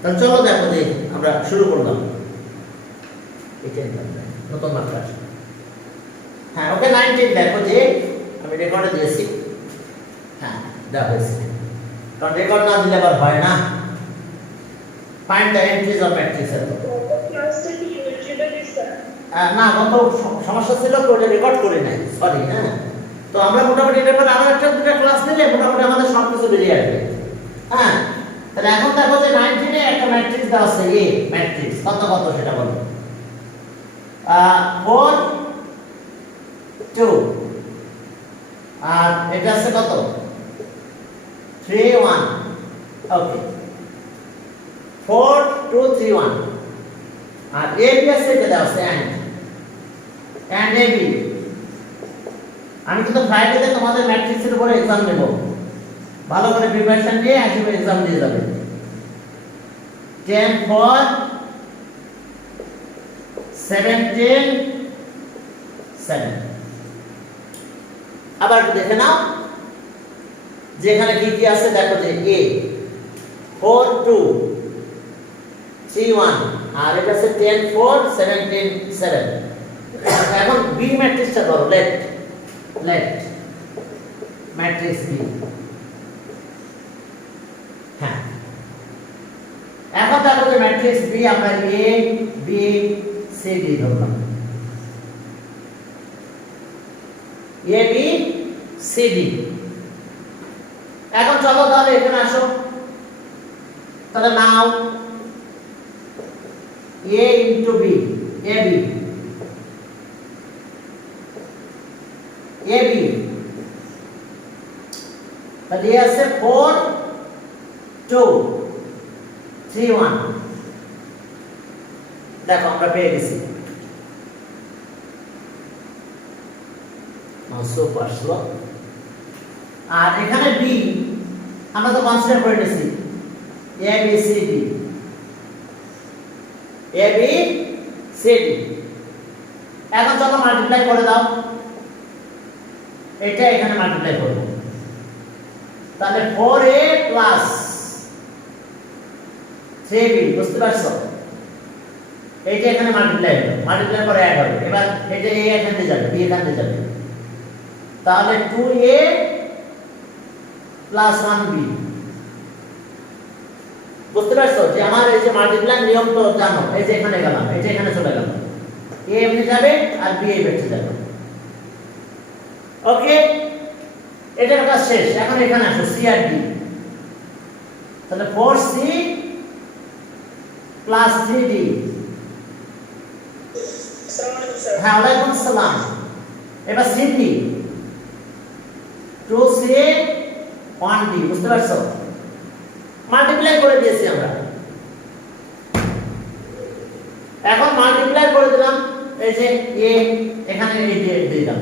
তাহলে চলো দেখো যে আমরা শুরু করলাম নতুন মাত্রা। হ্যাঁ ওকে 19 দেখো যে আমি রেকর্ডে দিয়েছি। হ্যাঁ দেওয়া হয়েছে, কারণ রেকর্ড না দিলে আবার হয় না। Find the entries of matrix. না গত সমস্যা ছিল তো ওটা রেকর্ড করে নাই, সরি। হ্যাঁ তো আমরা মোটামুটি এটার পর আরো একটা দুটো ক্লাস নিলে মোটামুটি আমাদের সব কিছু বেরিয়ে আসবে। হ্যাঁ তাহলে এখন দেখো যে 19 এ একটা ম্যাট্রিক্স দেওয়া আছে, এ ম্যাট্রিক্স কত কত সেটা বলো। 4 2 আর এটা আছে কত 3 1। ওকে 4 2 3 1 আর এ বি আছে, এটা দেওয়া আছে এন্ড এ বি। আমি কিন্তু ফ্রাইডেতে তোমাদের ম্যাট্রিক্সের উপরে एग्जाम নেব, ভালো করে প্রিপারেশন নিয়ে আসবে, एग्जाम দিয়ে যাবে। 10 4 17 7। আবার দেখে নাও যেখানে কি কি আছে, দেখো যে a 4 2 3 1 আর এটা আছে 10 4 17 7। এখন b ম্যাট্রিক্সটা ধরো, লেট ম্যাট্রিক্স b। হ্যাঁ এখন দেখো যে ম্যাট্রিক্স b আমরা a b c d ধরলাম, a b c d। এখন চলো তাহলে এখানে আসো, তাহলে নাও a into b, ab তাহলে a আছে 4 2 3 1। দেখো আমরা পেয়ে গেছি। Super slow. আর এখানে b আমরা তো কনসিডার করে নিয়েছি, a b c d, a b c d। এখন চলো মাল্টিপ্লাই করে দাও, এটা এখানে মাল্টিপ্লাই করব, তাহলে 4a প্লাস 3b। বুঝতে পারছো? এইটা এখানে মাল্টিপ্লাই হলো, মাল্টিপ্লাই করে অ্যাড হবে। এবার এটা a এখান থেকে যাবে, b এখান থেকে যাবে, তাহলে 2a প্লাস 1b। বুঝতে পারছো যে আমার এই যে মাল্টিপ্লাই নিয়ম তো জানো, এই যে এখানে গেলাম, এটা এখানে চলে গেল, a এমনি যাবে আর b এই বেঁচে যাবে। ওকে এটার কাজ শেষ। এখন এখানে আসো c আর d, তাহলে 4c প্লাস 3d। হ্যাঁ ওয়ালাইকুম আসসালাম। এবার cd 2c 1d। বুঝতে পারছো? মাল্টিপ্লাই করে দিয়েছি আমরা। এখন মাল্টিপ্লাই করে দিলাম, এই যে a এখানে এই যে দিলাম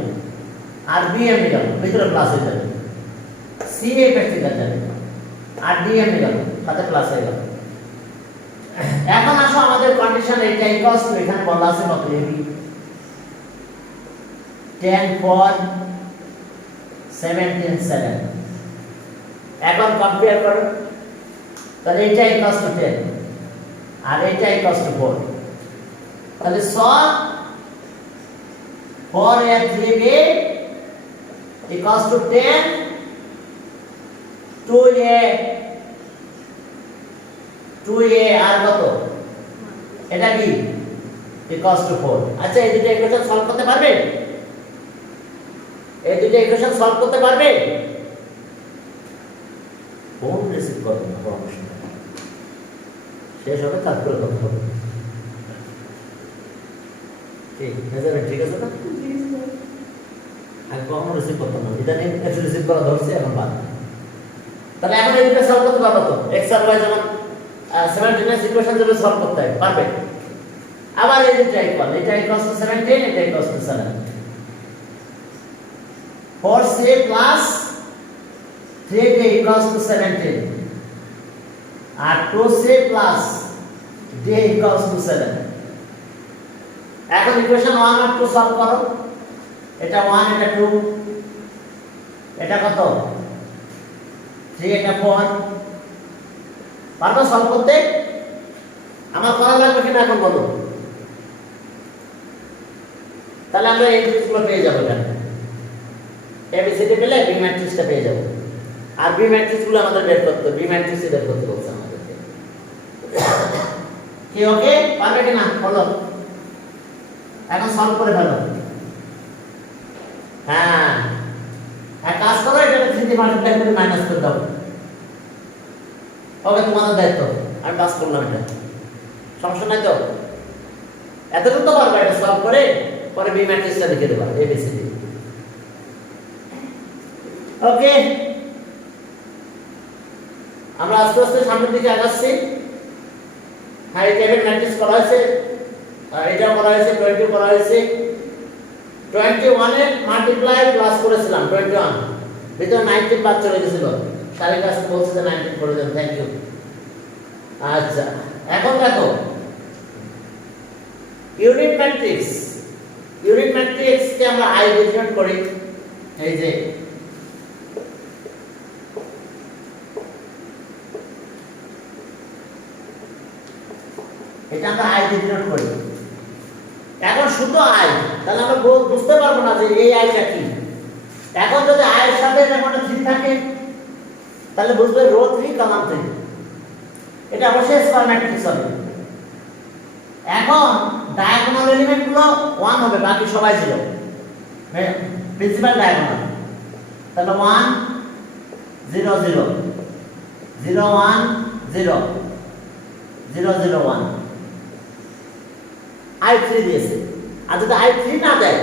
আর b এমনি গেল, ভিতরে প্লাস হয়ে যাবে, c এই পেছনে যাবে আর d এমনি গেল, সাথে প্লাস হয়ে গেল। এখন আসো আমাদের কন্ডিশন এইটা ইকুয়ালস টু, এখানে বলা আছে কত ab 10 4 17 7। এখন কম্পেয়ার করো, তাহলে এটা ইকুয়ালস টু 10 আর এটা ইকুয়ালস টু 4। তাহলে সব 4a 3b equals to 10 2a আর কত এটা b equals to 4। আচ্ছা এই দুটো ইকুয়েশন সলভ করতে পারবে? এই দুটো ইকুয়েশন সলভ করতে পারবে? ফোন রিসিভ করো না, পরামর্শ শেষ হবে তারপরে কথা হবে। ঠিক আছে না? আমি কখনো রিসিভ করতাম না, ইদানিং একটু রিসিভ করা ধরছে, এখন বাদ। তাহলে এখন এই দুটো সলভ করতে পারবো তো? এক্স আর ওয়াই যেমন 17 ইকুয়েশন যেভাবে সলভ করতে হয় পারবে। আবার এই দুটো ইকুয়াল, এটা ইকুয়ালস টু 17, এটা equals to 7। 4c plus 3d equals to 17 আর 2c plus d equals to 7। এখন ইকুয়েশন 1 আর 2 সলভ করো। এটা 1 এটা 2, এটা কত 3 এটা 4। পারবে সলভ করতে? আমার করা লাগবে কিনা এখন বলো। তাহলে আমরা এই জিনিসগুলো পেয়ে যাবো এখানে। এবিসিডি পেলে বি ম্যাট্রিক্সটা পেয়ে যাবো। আর বি ম্যাট্রিক্সগুলো আমাদের বের করতে, বি ম্যাট্রিক্সই বের করতে বলছে আমাদেরকে। কি ওকে? পারবে কিনা বলো। এখন সলভ করে ফেলো। হ্যাঁ, এক কাজ করো, এটা 3 দিয়ে মাল্টিপ্লাই করে মাইনাস করে দাও। ওকে, তোমাদের দায়িত্ব। আমি পাস করলাম এটা, সমস্যা নাই তো। এতটুকু তো পারবে, এটা সলভ করে পরে বি ম্যাট্রিক্সটা লিখে দেবা, এবিসিডি। ওকে, আমরা আস্তে আস্তে সামনের দিকে আগাচ্ছি। হ্যাঁ, এই টাইপের ম্যাট্রিক্স করা হয়েছে, আর এটাও করা হয়েছে, 20 করা হয়েছে। 21 এর মাল্টিপ্লাই প্লাস করেছিলাম 21, ভিতরে 19 বাদ চলে গেছিল। তার কাছে বলছে যে 19 করে দেন, থ্যাংক ইউ। আচ্ছা, এখন দেখো ইউনিট ম্যাট্রিক্স। ইউনিট ম্যাট্রিক্স কে আমরা আই ডিনোট করি, এই যে এটা আমরা আই ডিনোট করি। এখন শুধু আই, তাহলে আমরা বুঝতে পারবো না যে এই আইটা কি। এখন যদি আই এর সাথে এরকম 3 থাকে, তাহলে বুঝবে রো 3 কলাম 3। এটা অবশ্যই স্কয়ার ম্যাট্রিক্স হবে। এখন ডায়াগোনাল এলিমেন্ট গুলো 1 হবে, বাকি সবাই 0। হ্যাঁ, প্রিন্সিপাল ডায়াগোনাল। তাহলে 1 0 0 0 1 0 0 0 1 I3 দিয়েছে। আর যদি I3 না দেয়,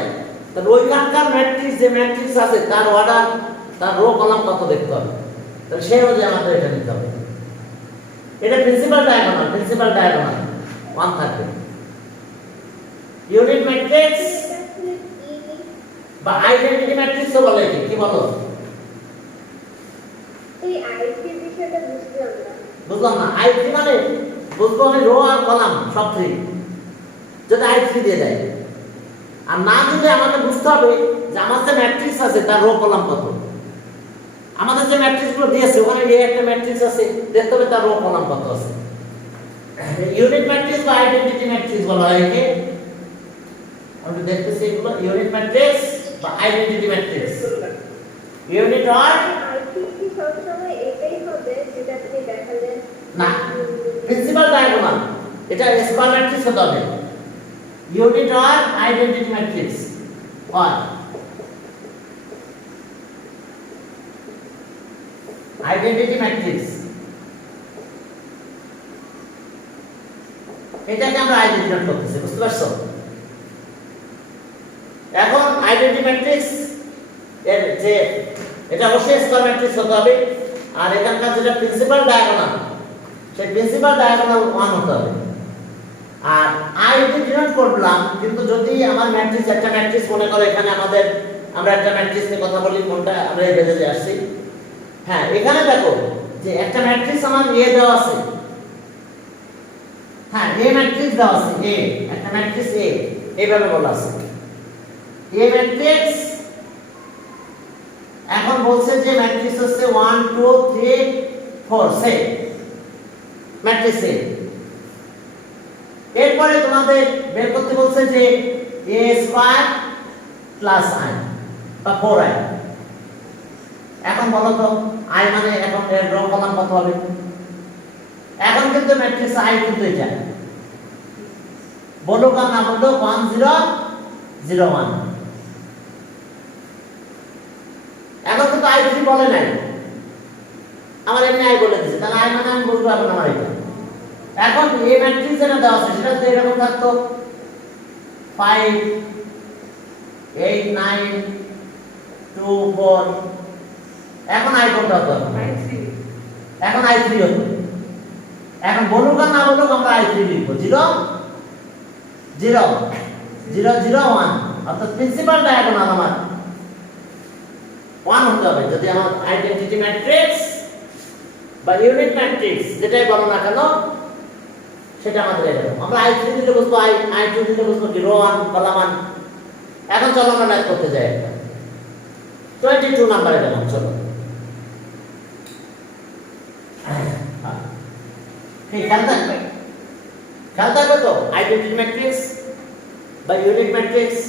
তাহলে ওইখানকার ম্যাট্রিক্স যে ম্যাট্রিক্স আছে তার অর্ডার, তার রো কলাম কত দেখতে হবে। তাহলে সেই অনুযায়ী আমাদের এটা নিতে হবে। এটা প্রিন্সিপাল ডায়াগোনাল, প্রিন্সিপাল ডায়াগোনাল 1 থাকবে। ইউনিট ম্যাট্রিক্স বা আইডেন্টিটি ম্যাট্রিক্সও বলে, কি বলো? এই I3 বিষয়টা বুঝলাম না। বুঝলাম না। I3 মানে বুঝবো আমি রো আর কলাম সব 3, যদি I3 দিয়ে দেয়। আর না দিলে আমাকে বুঝতে হবে যে আমার যে ম্যাট্রিক্স আছে তার রো কলাম কত। আমাদের যে ম্যাট্রিক্সগুলো দিয়েছে ওখানে এই একটা ম্যাট্রিক্স আছে, দেখতে হবে তার রো কলাম কত আছে। ইউনিট ম্যাট্রিক্স বা আইডেন্টিটি ম্যাট্রিক্স বলা হয় একে। আমরা দেখতেছি এগুলো ইউনিট ম্যাট্রিক্স বা আইডেন্টিটি ম্যাট্রিক্স। ইউনিট আর I3 কি সবসময় এটাই হবে যেটা আপনি দেখালেন? না, প্রিন্সিপাল ডায়াগোনাল। এটা স্কয়ার ম্যাট্রিক্স হতে হবে। ইউনিট আর আইডেন্টিটি ম্যাট্রিক্স আর আইডেন্টিটি ম্যাট্রিক্স, এটাকে আমরা আইডেন্টিফাই করতেছি, বুঝতে পারছো? এখন আইডেন্টিটি ম্যাট্রিক্স এর যে এটা অবশ্যই স্কয়ার ম্যাট্রিক্স হতে হবে। আর এখানকার যেটা প্রিন্সিপাল ডায়াগোনাল, সেই প্রিন্সিপাল ডায়াগোনাল 1 হতে হবে। আর আই ডিনোট করলাম, কিন্তু যদি আমার ম্যাট্রিক্স একটা ম্যাট্রিক্স মনে করো, এখানে আমাদের আমরা একটা ম্যাট্রিক্স নিয়ে কথা বলি, কোনটা আমরা এই বেজে আসছি। হ্যাঁ, এখানে দেখো যে একটা ম্যাট্রিক্স আমার এ দেওয়া আছে। হ্যাঁ, এ ম্যাট্রিক্স দেওয়া আছে, এ একটা ম্যাট্রিক্স এ এইভাবে বলা আছে এ ম্যাট্রিক্স। এখন বলছে যে ম্যাট্রিক্স হচ্ছে 1 2 3 4 সে ম্যাট্রিক্স এ। এরপরে তোমাদের বের করতে বলছে যে a স্কয়ার প্লাস i বা 4i। এখন বলো তো i মানে এখন এর রো কলাম কত হবে? এখন কিন্তু ম্যাট্রিক্স i কিন্তু এটা বলো বা না বলো 1 0 0 1। এখন কিন্তু i3 বলে নাই, আমার এমনি i বলে দিয়েছে, তাহলে i মানে আমি বুঝবো এখন আমার এটা। এখন এই ম্যাট্রিক্স যেটা দেওয়া আছে সেটা তো এরকম থাকতো 5 8 9 2 4। এখন i কোনটা হতো? এখন i3 হতো। এখন বলুক আর না বলুক আমরা i3 লিখবো। 0 0 0 0 1, অর্থাৎ প্রিন্সিপাল ডায়াগোনাল আমার 1 হতে হবে যদি আমার আইডেন্টিটি ম্যাট্রিক্স বা ইউনিট ম্যাট্রিক্স যেটাই বলো না কেন সেটা আমাদের এরকম। আমরা i3 দিলে বুঝবো i, i2 দিলে বুঝবো কি রো 1 কলাম 1। এখন চলো আমরা ম্যাথ করতে যাই একটা 22 নম্বরে গেলাম। চলো ঠিক খেয়াল থাকবে খেয়াল থাকবে তো আইডেন্টিটি ম্যাট্রিক্স বা ইউনিট ম্যাট্রিক্স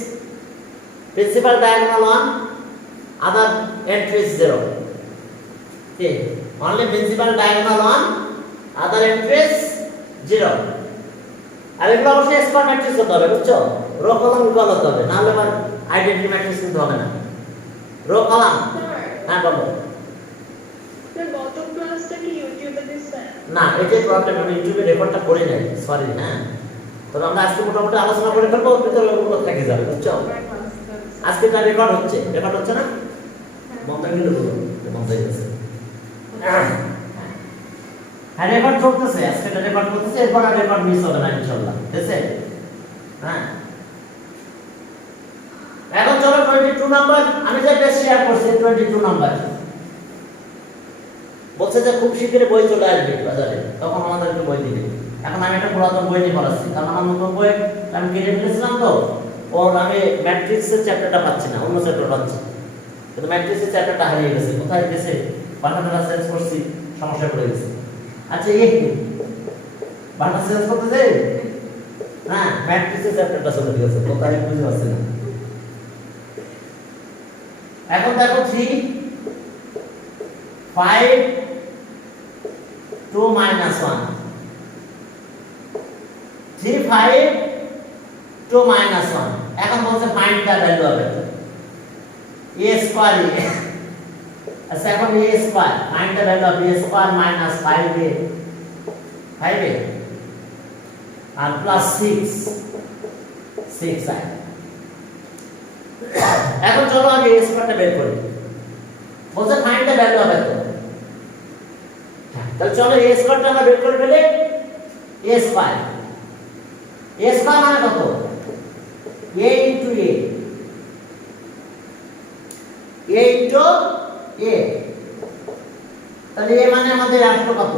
প্রিন্সিপাল ডায়াগোনাল 1 আদার এন্ট্রিজ 0 কি অনলি প্রিন্সিপাল ডায়াগোনাল 1 আদার এন্ট্রিজ 0 আর এগুলো অবশ্যই স্কয়ার ম্যাট্রিক্স হতে হবে বুঝছো রো কলাম ইকুয়াল হতে হবে না হলে আবার আইডেন্টিটি ম্যাট্রিক্স কিন্তু হবে না রো কলাম হ্যাঁ বলো গত ক্লাসটা কি ইউটিউবে দিছেন না এটাই প্রবলেম আমি ইউটিউবে রেকর্ডটা করে নাই সরি হ্যাঁ তো আমরা আজকে মোটামুটি আলোচনা করে ফেলবো ভিতরে ওগুলো থেকে যাবে বুঝছো আজকে এটা রেকর্ড হচ্ছে না বন্ধ কিন্তু বন্ধ হয়ে গেছে হ্যাঁ রেকর্ড চলতেছে আজকে এটা রেকর্ড করতেছে এরপর আর রেকর্ড মিস হবে না ইনশাআল্লাহ ঠিক আছে হ্যাঁ এখন চলো 22 নাম্বার আমি যে পেজ শেয়ার করছি 22 নাম্বার বলছে যে খুব শীঘ্রই বই চলে আসবে বাজারে তখন আমাদের একটু বই দিবে এখন আমি একটা পুরাতন বই নিয়ে পড়াচ্ছি কারণ আমার নতুন বই আমি কিনে ফেলেছিলাম তো ওর আমি ম্যাট্রিক্সের চ্যাপ্টারটা পাচ্ছি না অন্য চ্যাপ্টার পাচ্ছি কিন্তু ম্যাট্রিক্সের চ্যাপ্টারটা হারিয়ে গেছে কোথায় গেছে বানানটা চেঞ্জ করছি সমস্যা পড়ে গেছে আচ্ছা এই বানান চেঞ্জ করতে যাই হ্যাঁ ম্যাট্রিক্সের চ্যাপ্টারটা চলে গেছে কোথায় বুঝতে পারছি না এখন দেখো 3 5 2 minus 1 3 5 2 minus 1 এখন বলছে find the value of it a square আচ্ছা এখন a square find the value of a square minus 5a আর প্লাস 6 আয় এখন চলো আগে a স্কয়ারটা বের করি বলছে find the value of it তাহলে চলো a স্কয়ারটা আমরা বের করে ফেলে a স্কয়ার মানে কত a into a তাহলে a মানে আমাদের আসলো কত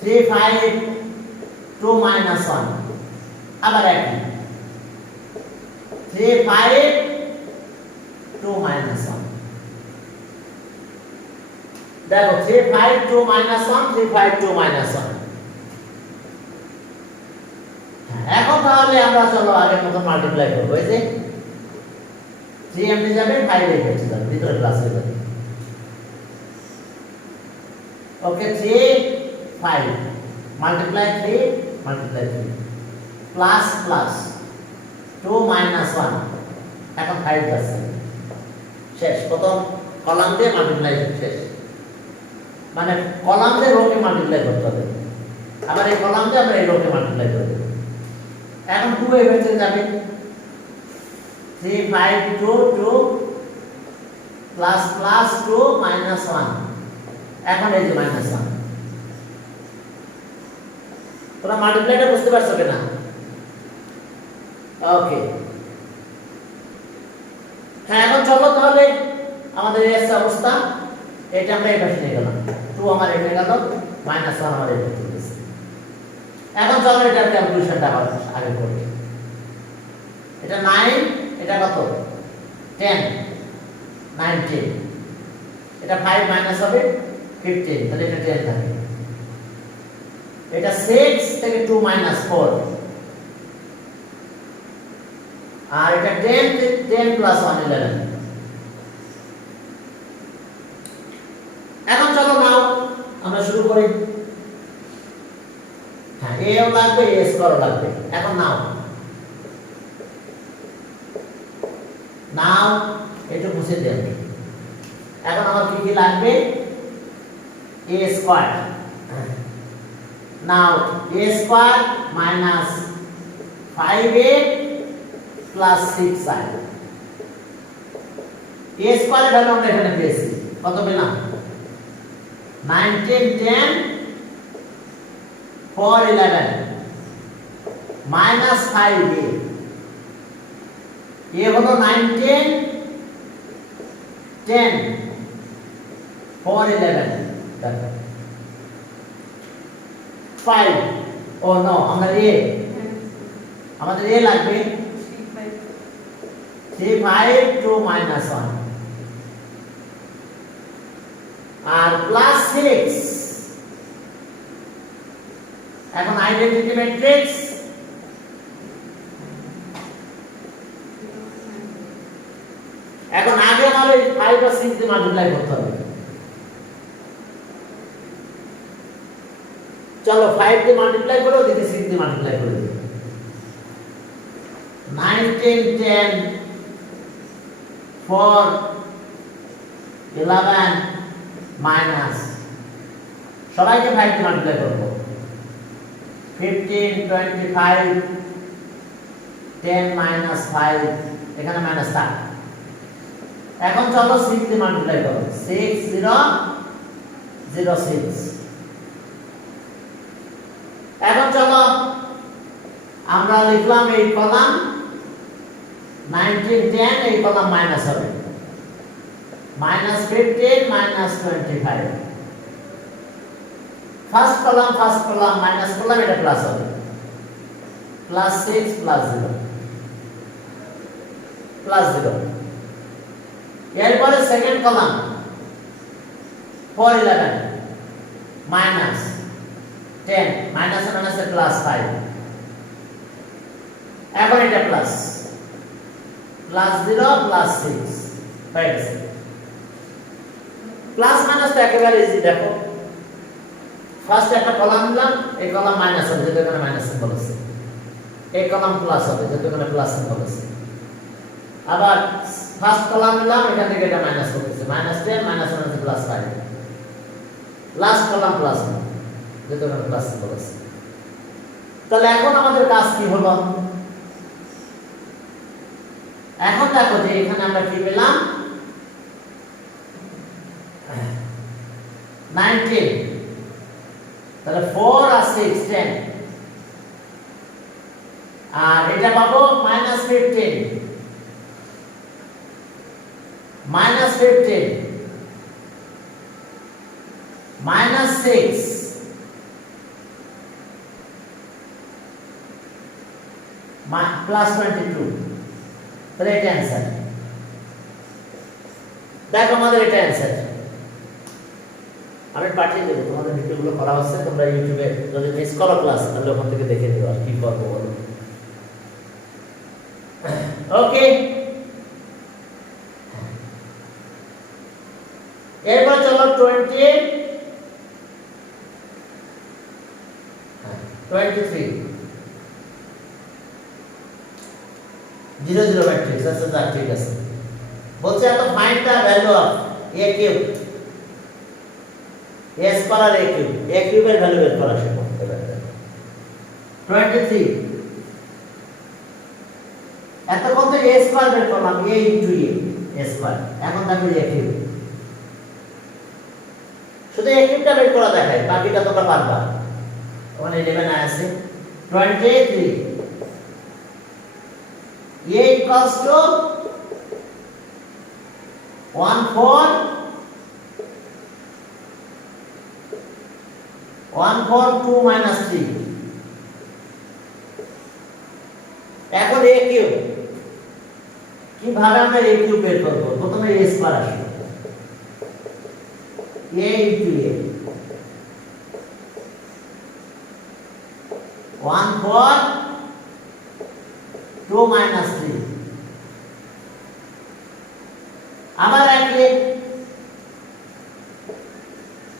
3 5 2 minus 1 আবার একই 3 5 2 minus 1 দেখো 3 5 2 minus 1 3 5 2 minus 1 এখন তাহলে আমরা চলো আগের মতো মাল্টিপ্লাই করব এই যে 3 এমনি যাবে 5 এর কাছে যাবে ভিতরে প্লাস হয়ে যাবে ওকে 3 5 মাল্টিপ্লাই 3 প্লাস 2 minus 1 এখন 5 যাচ্ছে শেষ প্রথম কলাম দিয়ে মাল্টিপ্লাই শেষ মানে কলাম দিয়ে রোকে মাল্টিপ্লাই করতে হবে আবার এই কলাম দিয়ে আমরা এই রোকে মাল্টিপ্লাই করব এখন 2 এর ভেতরে যাবে 3 5 2 প্লাস 2 minus 1 এখন এই যে minus 1 তোমরা মাল্টিপ্লাইটা বুঝতে পারছো কিনা ওকে হ্যাঁ এখন চলো তাহলে আমাদের এই অবস্থা এটা আমরা এই পাশে নিয়ে গেলাম 2 আমার এখানে গেল -1 আমার এখানে চলে গেছে এখন চলো এটা ক্যালকুলেশনটা আবার আগে করি এটা 9 এটা কত 10 19 এটা 5 মাইনাস হবে 15 তাহলে এটা 10 থাকে এটা 6 থেকে 2 মাইনাস 4 আর এটা 10 প্লাস 1 11 এখন চলো নাও আমরা শুরু করি হ্যাঁ এও লাগবে এ স্কয়ারও লাগবে এখন নাও এটা মুছে দেন এখন আমার কি কি লাগবে a স্কয়ার নাও a square minus 5a plus 6 আই a স্কয়ারের ভ্যালু আমরা এখানে পেয়েছি কত পেলাম 19 10 4 11 minus 5a ये হলো 19 10 4 11 5 ও নো আমাদের a লাগবে 3 5 2 minus 1 আর প্লাস 6 এখন আইডেন্টিটি ম্যাট্রিক্স এখন আগে আমার এই 5 আর 6 দিয়ে মাল্টিপ্লাই করতে হবে। চলো 5 দিয়ে মাল্টিপ্লাই করো, দেখি 6 দিয়ে মাল্টিপ্লাই করে দিই। 9 10 10 4 11 মাইনাস সবাইকে 5 দিয়ে মাল্টিপ্লাই করব। 15 25 10 minus 5 এখানে মাইনাস থাক। এখন চলো 6 দিয়ে মাল্টিপ্লাই করো। 6 0 0 6। এখন চলো আমরা লিখলাম এই কলাম 19 10, এই কলাম মাইনাস হবে -15 -25। ফার্স্ট কলাম মাইনাস করলাম, এটা প্লাস হবে +6 +0 +0। এরপরে সেকেন্ড কলাম 4 11 মাইনাস 10 মাইনাসে মাইনাসে +5। এখন এটা প্লাস +0 +6 হয়ে গেছে। প্লাস মাইনাস তো একেবারে ইজি, দেখো ফার্স্ট একটা কলাম নিলাম, এই কলাম মাইনাস হবে যেটা এখানে মাইনাস সিম্বল আছে, এই কলাম প্লাস হবে যেটা এখানে প্লাস সিম্বল আছে। আবার ফার্স্ট কলাম নিলাম, এখান থেকে এটা মাইনাস করতেছে, -10 মাইনাস +5। লাস্ট কলাম প্লাস যেটা এখানে প্লাস সিম্বল আছে। তাহলে এখন আমাদের কাজ কি হলো? এখন দেখো যে এখানে আমরা কি পেলাম, 19, তাহলে 4 আর 6 10, আর এটা পাবো -15 -15 -6 +22। তাহলে এটা অ্যান্সার। দেখো আমাদের এটা অ্যান্সার। আমি পাঠিয়ে দেবো, তোমাদের ভিডিওগুলো করা হচ্ছে, তোমরা ইউটিউবে যদি মিস করো ক্লাস তাহলে ওখান থেকে দেখে নিও আর কি করবো বলো। ওকে, এরপর চলো 23 0 0 ম্যাট্রিক্স। আচ্ছা যাক, ঠিক আছে। বলছে এত find the value of a cube, a square আর a কিউব, a কিউবের ভ্যালু বের করা শেখো। 23 এতক্ষণ তো a স্কয়ার বের করলাম, a ইনটু a স্কয়ার। এখন দেখো a কিউব, শুধু a কিউবটা বের করা দেখায়, বাকিটা তোমরা পারবা। ওখানে 11 আছে। 23 a equals to 142 -3। এখন a কিউব কিভাবে আমরা a কিউব বের করব? প্রথমে a স্কয়ার আসবে, a ইনটু a, 142 -3। আবার একই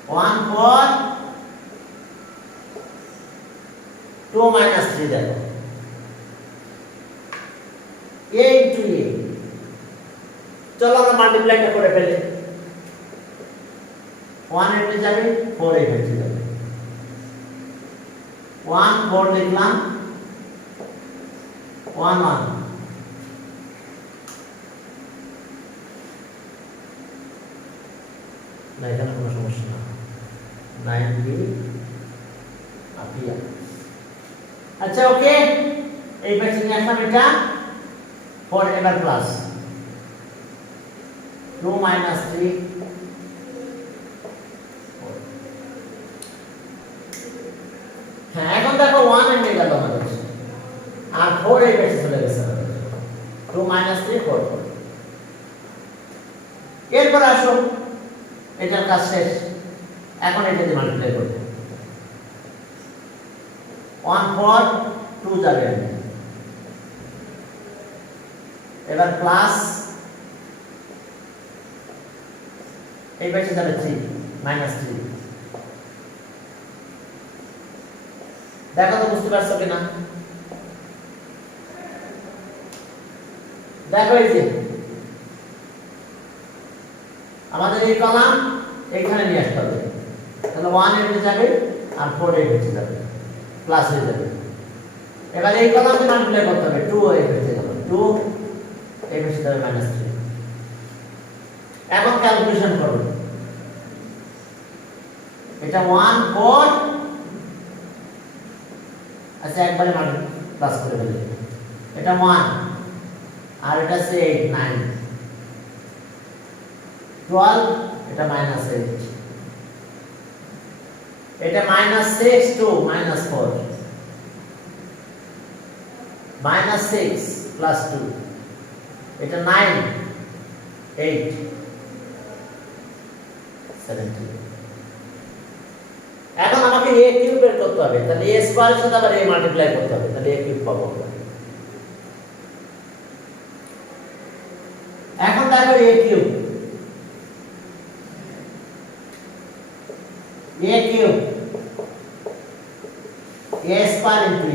142 -3 দেখো, a ইনটু a। চলো আমরা মাল্টিপ্লাইটা করে ফেলি। 1 এতে যাবে, 4 এতে যাবে। 1 4 লিখলাম, 1 1। না, এখানে কোনো সমস্যা না। 9b আপিয়া। আচ্ছা ওকে, এই পাশে নিয়ে আসলাম এটা 4 এবার প্লাস 2 -3 হ্যাঁ। এখন দেখো 1 এনে গেল আমাদের, আর 4 এই পাশে চলে গেছে আমাদের। 2 -3 4 4। এরপর আসো, এটার কাজ শেষ। এখন এটা দিয়ে মাল্টিপ্লাই করব। 1 4 2 যাবে এবার প্লাস এই পাশে যাবে 3 -3 দেখো তো বুঝতে পারছো কিনা দেখো এই যে আমাদের এই কলাম এখানে নিয়ে আসতে হবে তাহলে 1 এর নিচে যাবে আর 4 এর নিচে যাবে প্লাস হয়ে যাবে এবার এই কলামকে মাল্টিপ্লাই করতে হবে 2 এর নিচে যাবে 2 এর নিচে যাবে -3 এখন ক্যালকুলেশন করো এটা 1 4 আচ্ছা একবারে প্লাস করে ফেলি এটা 1 আর এটা আছে 8 9 12 এটা -8 এটা -6 to -4 -6 plus 2 এটা 9 8 17 এখন আমাকে a কিউব বের করতে হবে তাহলে a স্কয়ারের সাথে আবার a মাল্টিপ্লাই করতে হবে তাহলে a কিউব পাবো এখন দেখো a cube a cube a square into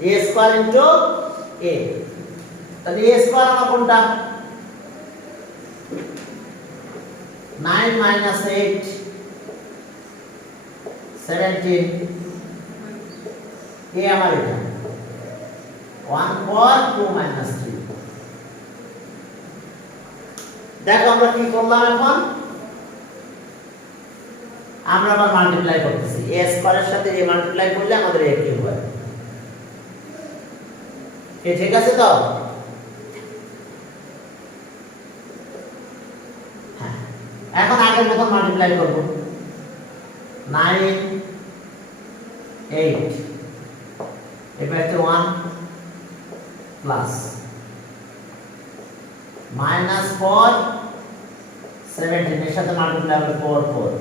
a square into a তাহলে a square আমার কোনটা 9 minus 8 17 a আমার এটা 1 4 2 minus 3 দেখো আমরা কি করলাম এখন আমরা আবার মাল্টিপ্লাই করতেছি a স্কয়ারের সাথে a মাল্টিপ্লাই করলে আমাদের a কিউব হয় কি ঠিক আছে তো হ্যাঁ এখন আগের মতো মাল্টিপ্লাই করব 9 8 এবার 1 প্লাস -4 17 এর সাথে মাল্টিপ্লাই হবে 4 4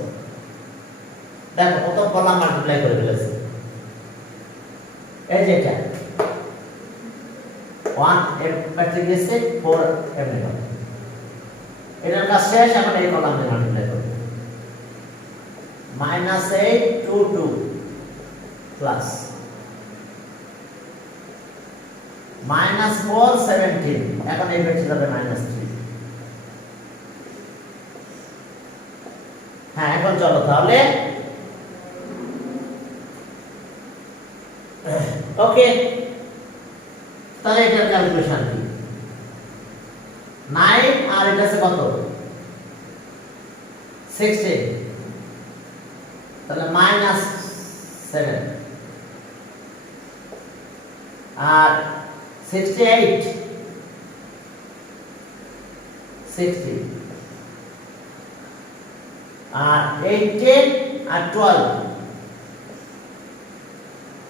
দেখো কত কলাম মাল্টিপ্লাই করে ফেলেছে এই যে এটা 1 এর পাশে গেছে 4 এমনি হবে এটার কাজ শেষ এখন এই কলাম দিয়ে মাল্টিপ্লাই করব -8 2 2 প্লাস -4 17 এখন এই পাশে যাবে -3 হ্যাঁ এখন চলো তাহলে ওকে তাহলে এটার ক্যালকুলেশন কি 9 আর এটা আছে কত 16 তাহলে -7 আর 68 60 আর 18 আর 12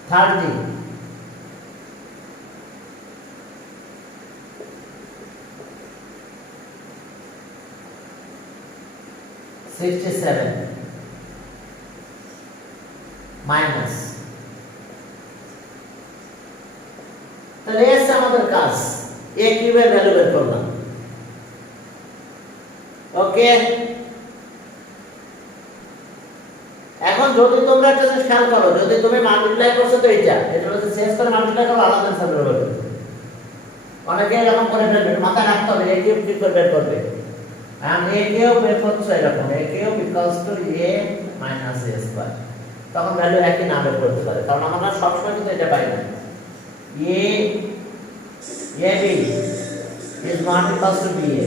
30 67 মাইনাস তাহলে এসে আমাদের কাজ a কিউবের ভ্যালু বের করলাম ওকে এখন যদি তোমরা একটা জিনিস খেয়াল করো যদি তুমি মাল্টিপ্লাই করছো তো এটা যদি শেষ করে মাল্টিপ্লাই করো আলাদা অ্যানসার বের হবে অনেকে এরকম করে ফেলবে মাথায় রাখতে হবে a কিউব কি করে বের করবে and a কিউব বের করছো এরকম a cube equals to a minus a square তখন ভ্যালু একই না বের করতে পারে কারণ আমরা সব সময় কিন্তু এটা পাই না a b is not equals to b a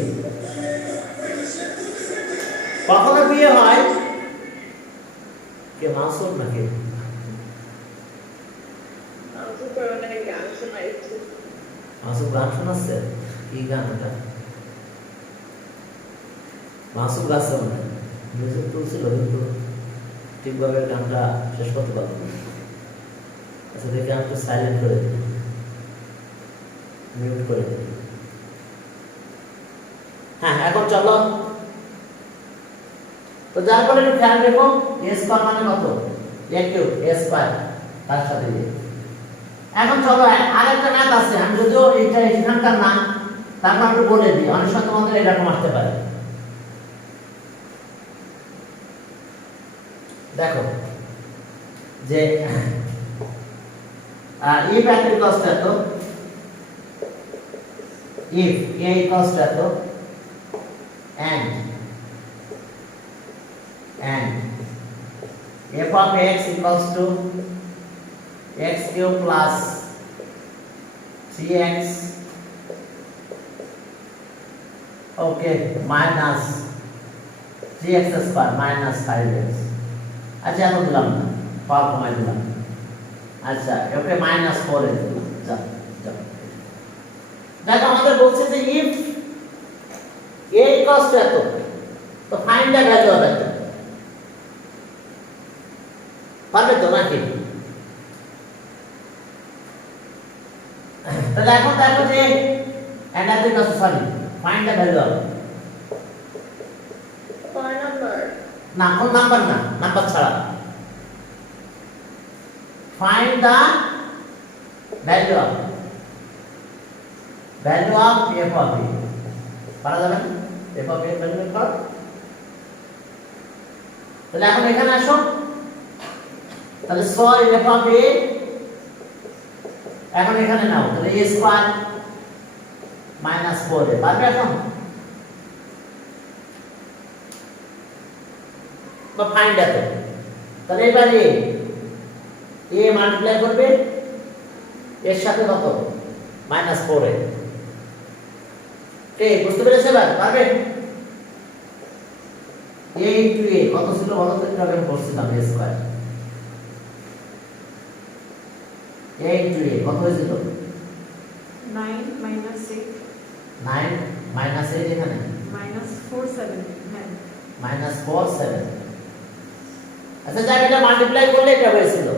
কখনো b হয় কে মাসুম নাকি মাসুম গান শোনাচ্ছে কি গান এটা মাসুম গাছ শোনা মিউজিক তুলছিল কিন্তু ঠিকভাবে গানটা শেষ করতে পারবো আচ্ছা দেখে আমি একটু সাইলেন্ট করে দিই মিউট করে দিই হ্যাঁ এখন চলো তো যার ফলে একটু খেয়াল রেখো a স্কয়ার মানে কত a কিউব a স্কয়ার তার সাথে দিয়ে। এখন চলো আরেকটা ম্যাথ আছে, আমি যদিও এটা এখানকার না, তারপর একটু বলে দিই, অনেক সময় তোমাদের এরকম আসতে পারে। দেখো যে if at equals to এত, if a equals to এত and f of x equals to x cube plus 3x okay minus 3x square minus 5x। আচ্ছা এখন দিলাম না, পাওয়ার কমাই দিলাম। আচ্ছা ওকে মাইনাস 4 এ দিলাম। যা যা দেখো আমাদের বলছে যে if a equals to এত, তো ফাইন্ড দ্য ভ্যালু অফ এত। পারবে তো নাকি? তাহলে এখন দেখো যে অ্যান্ড এত sorry find the value of কোন নাম্বার? না কোন নাম্বার না, নাম্বার ছাড়া find the value of f of a। পারা যাবে না? f of a এর ভ্যালু বের করো। তাহলে এখন এখানে আসো, তাহলে সরি f of a এখন এখানে নাও, তাহলে a স্কয়ার মাইনাস 4 এ পারবে এখন? বা ফাইন্ড এত, তাহলে এবারে a মাল্টিপ্লাই করবে এর সাথে কত মাইনাস 4 এ। কে বুঝতে পেরেছে? এবার পারবে? a ইনটু a কত ছিল বলো তো, একটু আগে করছিলাম a square. a into a কত হয়েছিল? 9 minus 8 9 মাইনাস 8 এখানে minus 4 7 হ্যাঁ মাইনাস 4 7। আচ্ছা যাক, এটা মাল্টিপ্লাই করলে এটা হয়েছিল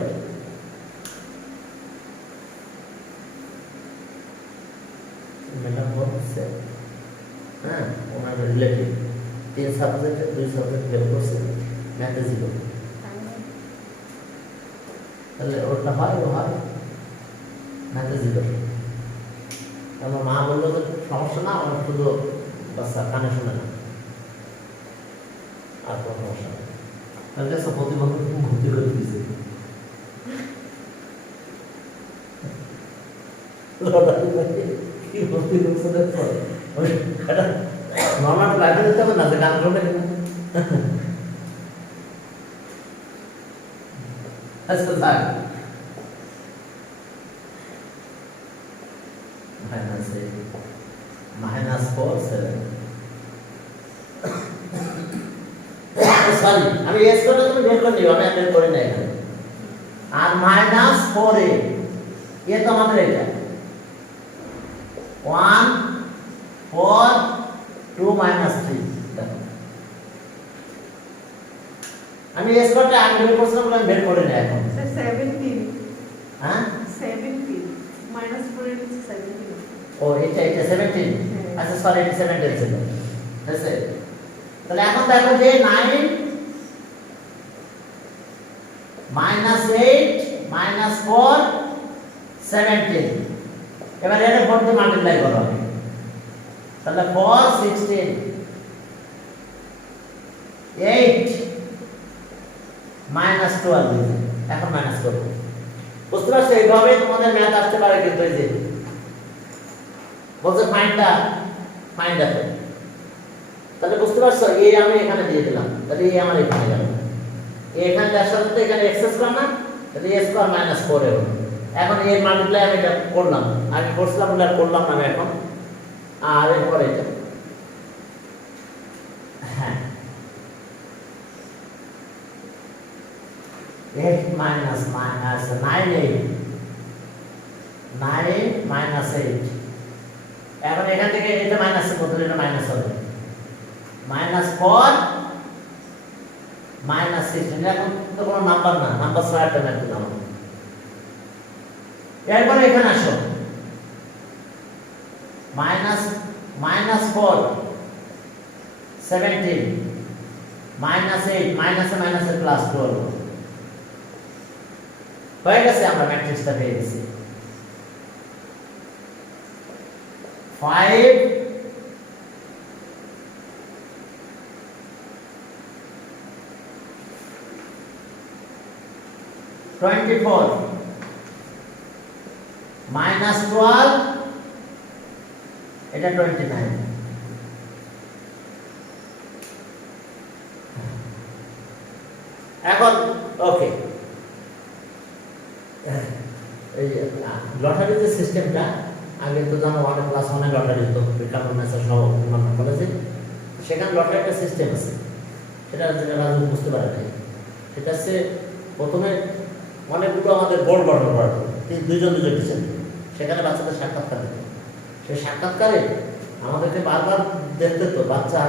হ্যাঁ ওনার রিলেটিভ 3 সাবজেক্টে 2 সাবজেক্ট ফেল করছে, ম্যাথে ছিল, তাহলে ওটা হয় ও হয় ম্যাথে ছিল। আমার মা বললো যে সমস্যা না, আমার শুধু বাচ্চা কানে শুনে না, আর কোনো সমস্যা নেই। তাহলে সব প্রতিবন্ধক ভর্তি করে দিয়েছে। কি ভর্তি করছে দেখো, এটা নর্মাল ক্লাসে দিতে হবে না, যে গান শুনে। আচ্ছা থাক, মাইনাস 4 7 সরি আমি এস করে তুমি বের করে নিও, আমি বের করে নাই এখানে। আর মাইনাস 4 এ এ তো আমাদের এটা 1 4 2 minus 3 দেখো আমি এস করতে আগে বের করছিলাম বলে আমি বের করে নাই এখন। স্যার 17 হ্যাঁ 17 minus 4 এর নিচে 17 ও এটা 17। আচ্ছা সরি এটা 17 ছিল, ঠিক আছে। তাহলে এখন দেখো যে 9 minus 8 minus 4 17, এবার এর 4 দিয়ে মাল্টিপ্লাই করো, তাহলে 4 16 8 minus 12 এখন মাইনাস করো। বুঝতে পারছো? এইভাবে তোমাদের ম্যাথ আসতে পারে, কিন্তু এই যে বলছে ফাইন্ড দ্য, তাহলে বুঝতে পারছো? এ আমি এখানে দিয়ে দিলাম, তাহলে এ আমার এখানে গেল, এ এখানে দেওয়ার সাথে তো এখানে এক্স স্কয়ার না, তাহলে এ স্কয়ার মাইনাস 4 এ হলো। এখন এর মাল্টিপ্লাই আমি এটা করলাম, আগে করছিলাম বলে আর করলাম না আমি এখন। আর এরপর এটা হ্যাঁ 8 minus 9 minus 8। এখন এখান থেকে এটা মাইনাস করতে, এটা মাইনাস হবে মাইনাস 4 মাইনাস 16। এখন তো কোনো নাম্বার না, নাম্বার ছাড়া একটা ম্যাথ দিলাম। এরপরে এখানে আসো, মাইনাস 4 17 -8 মাইনাসে মাইনাসে +12 হয়ে গেছে, আমরা ম্যাট্রিক্সটা পেয়ে গেছি। 5 24 -12 এটা 29। এখন ওকে, এই লটারির যে সিস্টেমটা আগে তো জানো 1 + 1 লটারি হতো বিজ্ঞাপন মেসেজ সব অন্যান্য কলেজে, সেখানে লটারিটা সিস্টেম আছে, সেটা যেটা রাজু বুঝতে পারে নাই। সেটা হচ্ছে প্রথমে অনেকগুলো আমাদের বোর্ড গঠন করা হতো, দুইজন টিচার, সেখানে বাচ্চাদের সাক্ষাৎকার দিত। সেই সাক্ষাৎকারে আমাদেরকে বারবার দেখতে তো বাচ্চা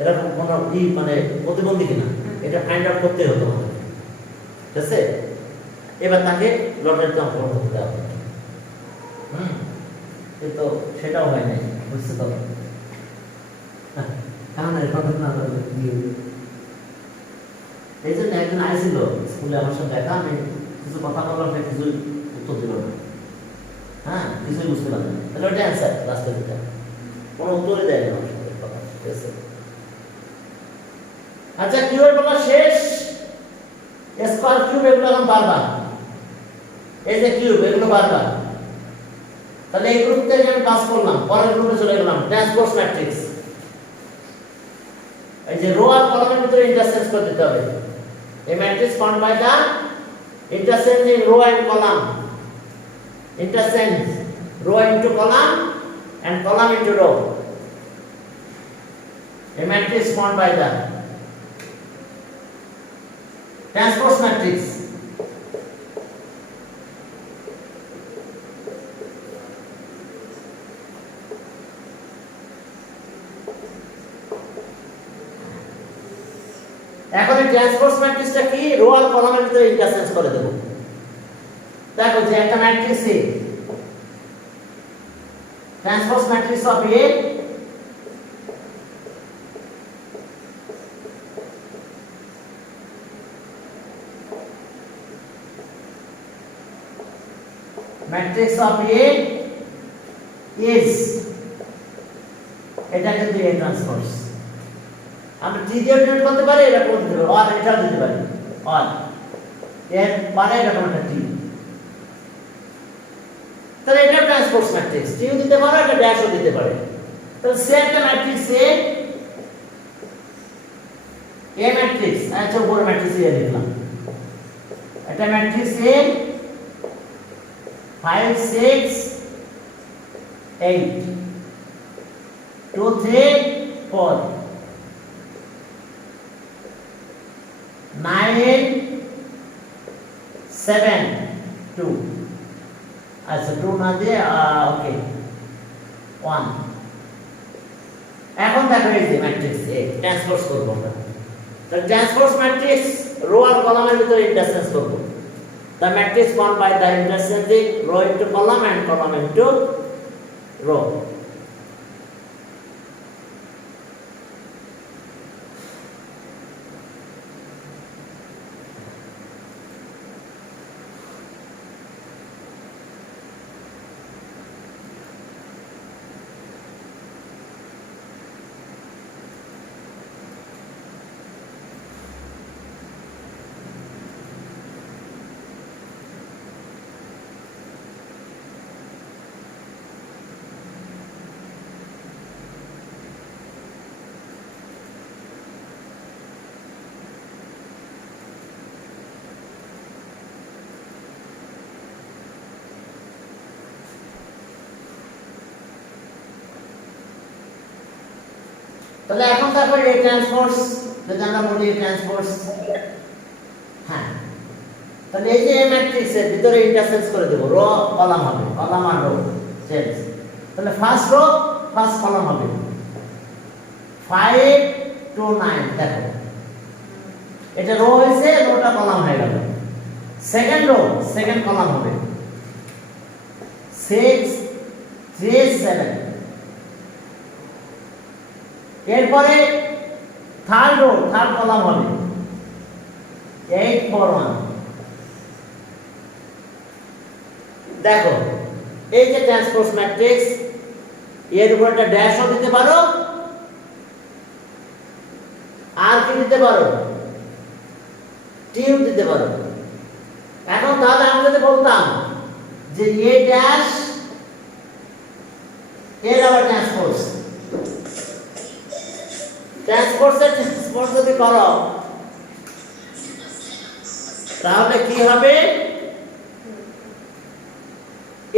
এরকম কোনো মানে প্রতিবন্ধী কিনা এটা ফাইন্ড আউট করতে হতো আমাদের, ঠিক আছে? এবার তাকে লটারিতে অংশগ্রহণ করতে দেওয়া হতো। কিন্তু সেটাও হয় নাই, বুঝতে তো কারণ এই জন্য একদিন আইছিল স্কুলে আমার সাথে দেখা, আমি কিছু কথা বললাম, সে কিছুই উত্তর দিল না, হ্যাঁ কিছুই বুঝতে পারলাম না। তাহলে ওইটা অ্যান্সার লাস্টে দিতে কোনো উত্তরই দেয় না আমার সাথে কথা, ঠিক আছে? আচ্ছা কিউবের বলা শেষ, স্কয়ার কিউব এগুলো এখন বারবার, এই যে কিউব এগুলো বারবার, তাহলে এই গ্রুপ থেকে আমি পাস করলাম, পরের গ্রুপে চলে গেলাম, ট্রান্সপোজ ম্যাট্রিক্স। এই যে রো আর কলামের ভিতরে ইন্টারচেঞ্জ করে দিতে হবে। A matrix formed by the interchange in row and column, interchange row into column and column into row. A matrix formed by the transpose matrix. এখন এই ট্রান্সপোজ ম্যাট্রিক্সটা কি, রো আর কলামের ভিতরে ইন্টারচেঞ্জ করে দেব। দেখো যে একটা matrix A, transpose matrix of A matrix of A is, এটা কিন্তু A ট্রান্সপোজ। আমরা টি দিয়ে ডিনোট করতে পারি, এটা করতে পারি, অর এটা দিতে পারি, অর এর মানে এরকম একটা টি, তাহলে এটা ট্রান্সপোজ ম্যাট্রিক্স, টিও দিতে পারো, এটা ড্যাশও দিতে পারে। তাহলে সে একটা ম্যাট্রিক্স এ ম্যাট্রিক্স, আচ্ছা উপর ম্যাট্রিক্স এ লিখলাম, এটা ম্যাট্রিক্স এ 5 6 8 2 3 4 9 7 2, আচ্ছা 2 না দিয়ে ওকে 1। এখন দেখো এই যে ম্যাট্রিক্স এ ট্রান্সপোজ করব আমরা, তাহলে ট্রান্সপোজ ম্যাট্রিক্স রো আর কলামের ভিতরে ইন্টারচেঞ্জ করব। The matrix formed by the interchanging row into column and column into row. তাহলে এখন তারপর এই ট্রান্সপোজ, যদি আমরা বলি ট্রান্সপোজ, হ্যাঁ তাহলে এই যে ম্যাট্রিক্সের ভিতরে ইন্টারচেঞ্জ করে দেব, রো কলাম হবে, কলাম আর রো চেঞ্জ। তাহলে ফার্স্ট রো ফার্স্ট কলাম হবে 5 to 9, দেখো এটা রো হয়েছে, রোটা কলাম হয়ে গেল। সেকেন্ড রো সেকেন্ড কলাম হবে 6 3 7, এরপরে থার্ড রো থার্ড কলাম হবে 8 4 1। দেখো এই যে ট্রান্সপোজ ম্যাট্রিক্স, এর উপর একটা ড্যাশও দিতে পারো, আর কি দিতে পারো, টিউব দিতে পারো। এখন তাহলে আমি যদি বলতাম যে এ ড্যাশ এর আবার ট্রান্সপোজ, ট্রান্সপোজ যদি করো তাহলে কি হবে,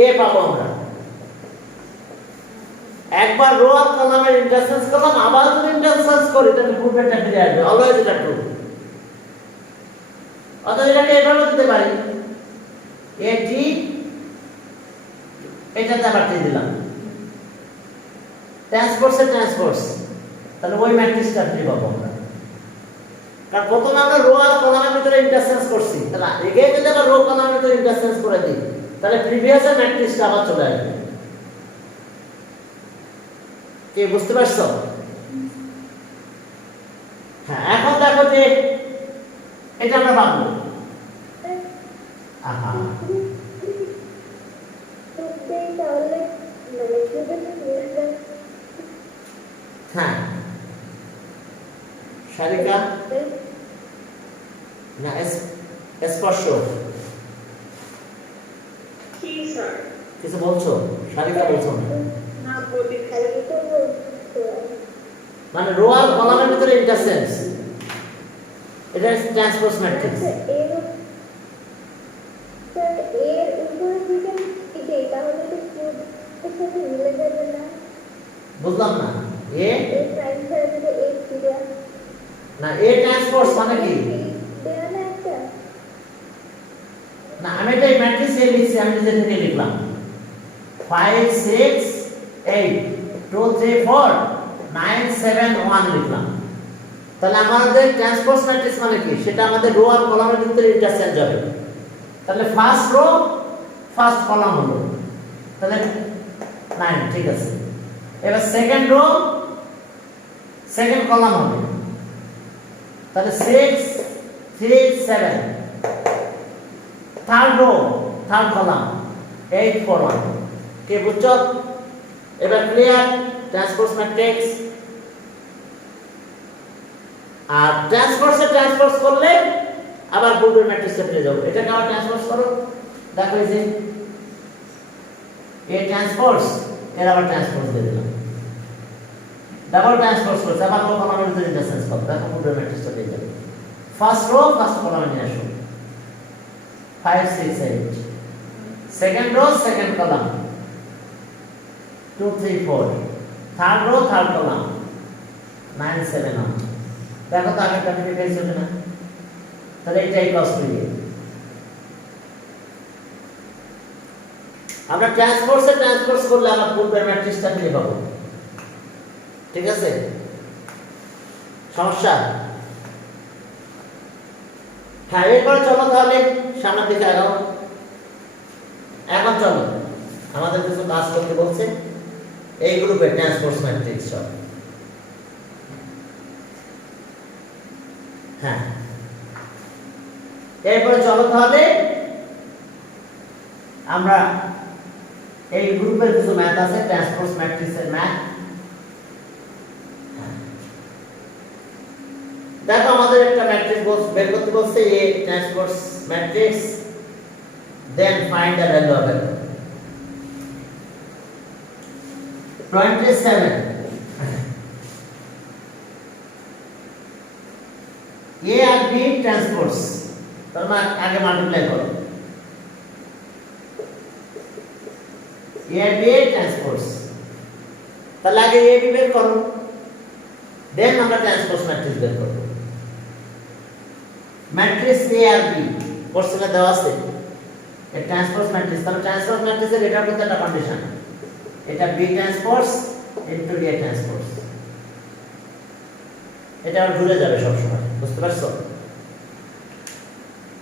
এ পাবো আমরা। একবার রো আর কলামের ইন্টারচেঞ্জ করলাম, আবার যদি ইন্টারচেঞ্জ করি তাহলে পূর্বেরটা ফিরে আসবে, অলওয়েজ এটা ট্রু। অর্থাৎ এটাকে এভাবে দিতে পারি, এ টি এটাতে আবার টি দিলাম, ট্রান্সপোজ, তাহলে ওই ম্যাট্রিক্সটা ফিরে পাবো আমরা। কারণ প্রথমে আমরা রো আর কলামের ভিতরে ইন্টারচেঞ্জ করছি, তাহলে এগিয়ে যদি আবার রো কলামের ভিতরে ইন্টারচেঞ্জ করে দিই তাহলে প্রিভিয়াসের ম্যাট্রিক্সটা আবার চলে আসবে। কি বুঝতে পারছো? হ্যাঁ, এখন দেখো যে এটা আমরা পাবো, আহা তাহলে মানে হ্যাঁ শারিকা না স্পর্শ কি স্যার? কিছু বলছো? শারিকা বলছো না? না বলি খালি তো মানে রো আর কলামের ভিতরে ইন্টারচেঞ্জ, এটা ট্রান্সপোজ ম্যাট্রিক্স। এর স্যার এর উপরে দিকে এই তাহলে তো কিউবের সাথে মিলে যাবে না? বুঝলাম না। এ এই প্রাইম সাইডে এই ফিরে না, এ ট্রান্সপোজ মানে কি? দেয়া না একটা না, আমি এটা ম্যাট্রিক্স এ লিখছি, আমি নিজে থেকে লিখলাম 5 6 8 2 3 4 9 7 1 লিখলাম। তাহলে আমাদের ট্রান্সপোজ ম্যাট্রিক্স মানে কি, সেটা আমাদের রো আর কলামের ভিতরে ইন্টারচেঞ্জ হবে। তাহলে ফার্স্ট রো ফার্স্ট কলাম হলো, তাহলে 9, ঠিক আছে। এবার সেকেন্ড রো সেকেন্ড কলাম হবে, তাহলে 6 3 7। Third row third column 8 4 1। কে বুঝছো? এবার ক্লিয়ার ট্রান্সপোজ ম্যাট্রিক্স। আর ট্রান্সপোজ করলে আবার পূর্বের ম্যাট্রিক্সে ফিরে যাবো। এটাকে আবার ট্রান্সপোজ করো, দেখো এই যে এ ট্রান্সপোজ, এর আবার ট্রান্সপোজ দিয়ে দিলাম, ডাবল ট্রান্সপোজ করছে, আবার রো কলামের ভিতরে ইন্টারচেঞ্জ করো, দেখো পূর্বের ম্যাট্রিক্সটা পেয়ে যাবে। ফার্স্ট রো ফার্স্ট কলামে নিয়ে আসো 5 6 8, second row second column 2 3 4, third row third column 9 7 1। দেখো তো আগেরটা থেকে পেয়েছো কিনা? তাহলে এটাই কষ্ট হয়ে আমরা ট্রান্সপোজ করলে আমরা পূর্বের ম্যাট্রিক্সটা ফিরে পাবো। ঠিক আছে? সমস্যা? হ্যাঁ, এরপর চলো তাহলে সামনের দিকে আগাও। এখন চলো আমাদের কিছু কাজ করতে বলছে, এই গ্রুপে ট্রান্সপোজ ম্যাট্রিক্স সব। হ্যাঁ, এরপরে চলো তাহলে আমরা এই গ্রুপের কিছু ম্যাথ আছে, ট্রান্সপোজ ম্যাট্রিক্সের ম্যাথ। দেখো আমাদের একটা ম্যাট্রিক্স বের করতে বলছে, A transpose matrix, then find the value of it। 27 A আর বি ট্রান্সপোজ, তার মানে আগে মাল্টিপ্লাই করো, এ আর বি ট্রান্সপোজ, তাহলে আগে এ বি বের করো, দেন আমরা ট্রান্সপোজ ম্যাট্রিক্স বের করব। ম্যাট্রিক্স এ আর বি কোশ্চেনে দেওয়া আছে, এই ট্রান্সপোজ ম্যাট্রিক্স, তাহলে ট্রান্সপোজ ম্যাট্রিক্সের এটার মধ্যে একটা কন্ডিশন, এটা B transpose into A transpose, এটা আর ঘুরে যাবে সব সময়। বুঝতে পারছো?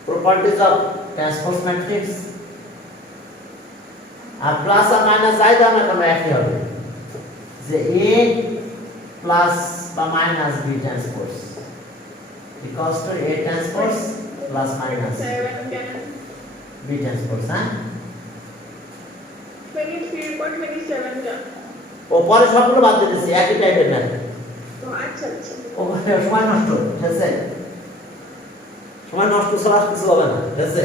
Properties of transpose matrix. আর প্লাস আর মাইনাস যাই দাও না কেন একই হবে, যে এ প্লাস বা minus B transpose equals to A transpose plus minus 7 can B transpose হ্যাঁ 23 पर 27 का ও পরে সবগুলো বাদ দিয়ে দিয়েছি একই টাইপের ম্যাথ तो अच्छा अच्छा ও সময় নষ্ট ঠিক আছে সময় নষ্ট ছাড়া কিছু হবে না ঠিক আছে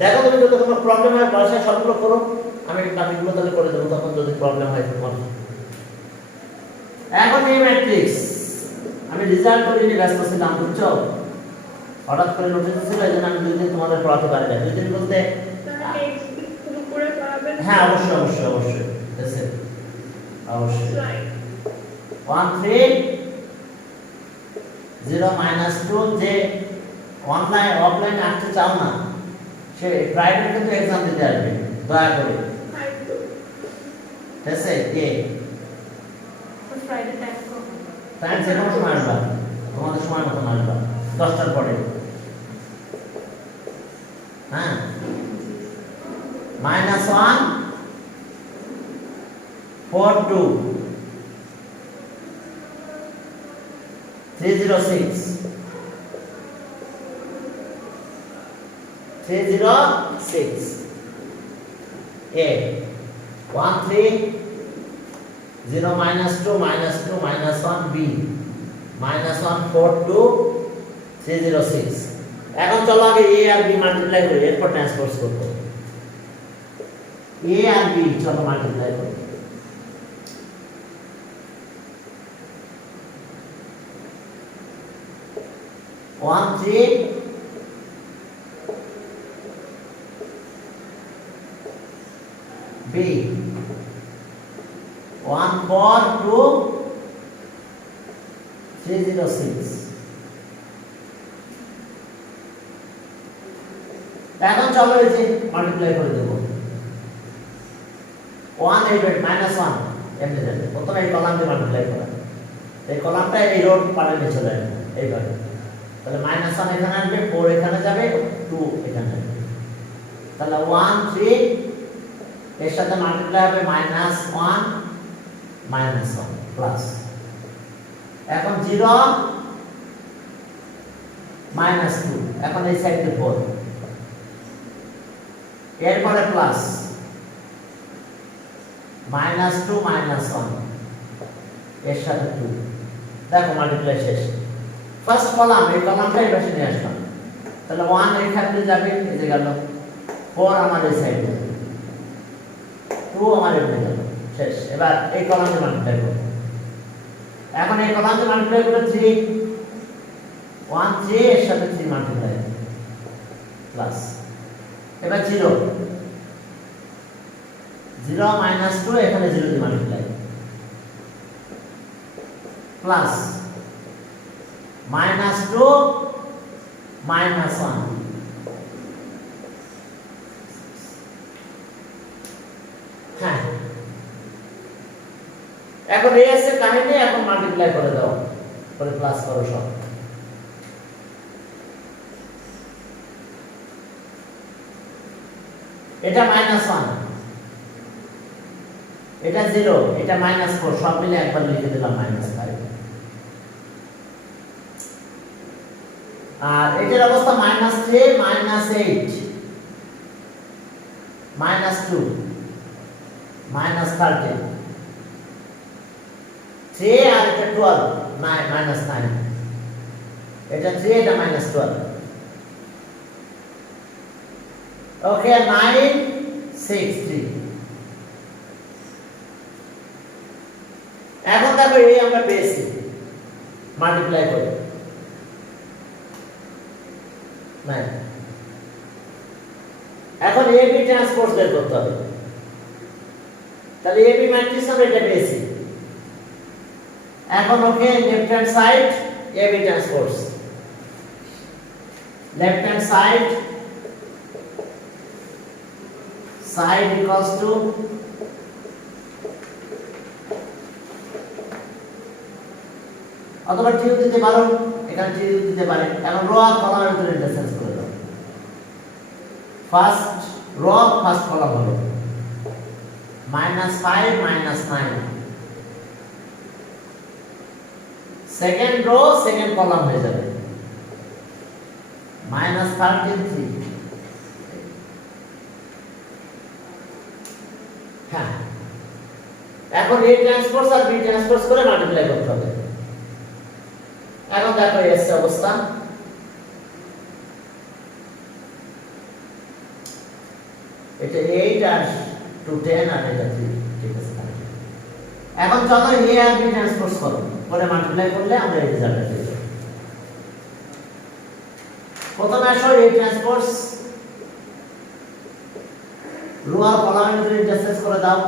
দেখো তুমি যদি কোনো প্রবলেম হয় বাসায় সবগুলো করো আমি বাকিগুলো তাহলে করে দেবো তখন যদি প্রবলেম হয় তোমার এখন এই ম্যাট্রিক্স আমি রেজাল্ট করে নিয়ে ব্যস্ত ছিলাম বুঝছো হঠাৎ করে নোটিস ছিল এই জন্য আমি দুই দিন তোমাদের পড়াতে পারি না দুই দিন বলতে তাহলে নেক্সট শুরু করে পড়াবেন হ্যাঁ অবশ্যই অবশ্যই অবশ্যই ঠিক আছে অবশ্যই রাইট 1 3 0 minus 2 যে অনলাইন অফলাইন আসতে চাও না সে প্রাইভেট কিন্তু এক্সাম দিতে আসবে দয়া করে একদম ঠিক আছে এ तो फ्राइडे टाइम को টাইম যে কোনো সময় আসবা তোমাদের সময় মতো আসবা 10টার পরে হ্যাঁ -1 4 2 306 A 1 3 0 minus 2 minus 2 minus 1 B minus 1 4 2 306 এখন চলো আগে A আর B মাল্টিপ্লাই করি এরপর ট্রান্সপোজ করব A আর B চলো মাল্টিপ্লাই করি One three B 1 4 2 306 এখন চলো এই যে মাল্টিপ্লাই করে দেব 1 8 minus 1 এমনি যাবে প্রথমে এই কলাম দিয়ে মাল্টিপ্লাই করা এই কলামটা এই রোড পারে নিয়ে চলে আসবে এইভাবে তাহলে -1 এখানে আসবে 4 এখানে যাবে 2 এখানে আসবে তাহলে 1 3 এর সাথে মাল্টিপ্লাই হবে -1 -1 প্লাস এখন 0 -2 এখন এই সাইডে 4 এরপরে প্লাস -2 -1 এর সাথে 2 দেখো মাল্টিপ্লাই শেষ ফার্স্ট কলাম এই কলামটা এই পাশে নিয়ে আসলাম তাহলে 1 এই খাতে যাবে এই যে গেল 4 আমার এই সাইডে 2 আমার এখানে গেল শেষ এবার এই কলামে মাল্টিপ্লাই করব এখন এই কলামে মাল্টিপ্লাই করে 3 1 3 এর সাথে 3 মাল্টিপ্লাই প্লাস এবার 0 0 -2 এখানে 0 দিয়ে মাল্টিপ্লাই প্লাস -2 -1 হ্যাঁ এখন এই আছে কাহিনী এখন মাল্টিপ্লাই করে দাও করে প্লাস করো সব এটা -1 এটা 0 এটা -4 সব মিলে একবার লিখে দিলাম -5 আর এটার অবস্থা -3 -8 -2 -13 3 আর এটা 12 -9 এটা 3 এটা -12 ওকে 9 6 3 এখন দেখো এই আমরা পেয়েছি মাল্টিপ্লাই করে না এখন এ বি ট্রান্সপোজ বের করতে হবে তাহলে এ বি ম্যাট্রিক্স আমরা এটা পেয়েছি এখন okay left hand side A B transpose left hand side side equals to অথবা টিউ দিতে পারো এখানে টিউ দিতে পারে এখন রো আর কলামের ভিতরে ইন্টারচেঞ্জ করে দাও ফার্স্ট রো ফার্স্ট কলাম হলো -5 -9 সেকেন্ড রো সেকেন্ড কলাম হয়ে যাবে মাইনাস 13 3। হ্যাঁ, এখন A ট্রান্সপোজ আর B ট্রান্সপোজ করে মাল্টিপ্লাই করতে হবে। এখন দেখো এস অবস্থা, এটা 8 আর 2 10 আর এটা 3, ঠিক আছে। এখন চলো A আর B ট্রান্সপোজ করো, করে মাল্টিপ্লাই করলে আমরা এই রেজাল্টটা পেয়ে যাব। প্রথমে আসো A ট্রান্সপোজ রো আর কলামের ভিতরে ইন্টারসেক্ট করে দাও।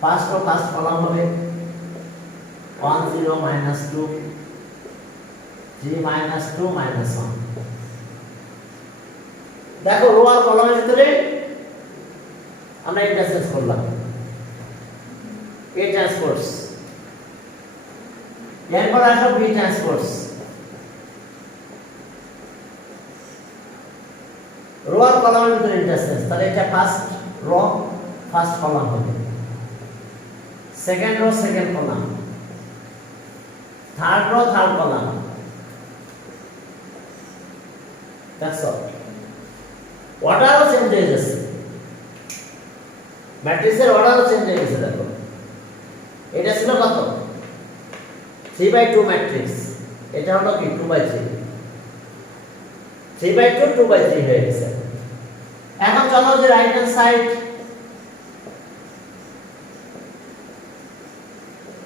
ফার্স্ট রো ফার্স্ট কলাম হবে 1 0 -2 3 -2 -1। দেখো রো আর কলামের ভিতরে আমরা ইন্টারসেক্ট করলাম A ট্রান্সপোজ। এরপর আসো B ট্রান্সপোজ, রো আর কলামের ভিতরে ইন্টারসেক্ট, তাহলে এটা ফার্স্ট রো ফার্স্ট কলাম হবে, second row second column, third row third column. That's all. অর্ডারও চেঞ্জ হয়ে যাচ্ছে, ম্যাট্রিক্সের অর্ডারও চেঞ্জ হয়ে গেছে। দেখো এটা ছিল কত 3/2 ম্যাট্রিক্স, এটা হলো কি 2/3, 3/2 2/3 হয়ে গেছে। এখন চলো যে right hand side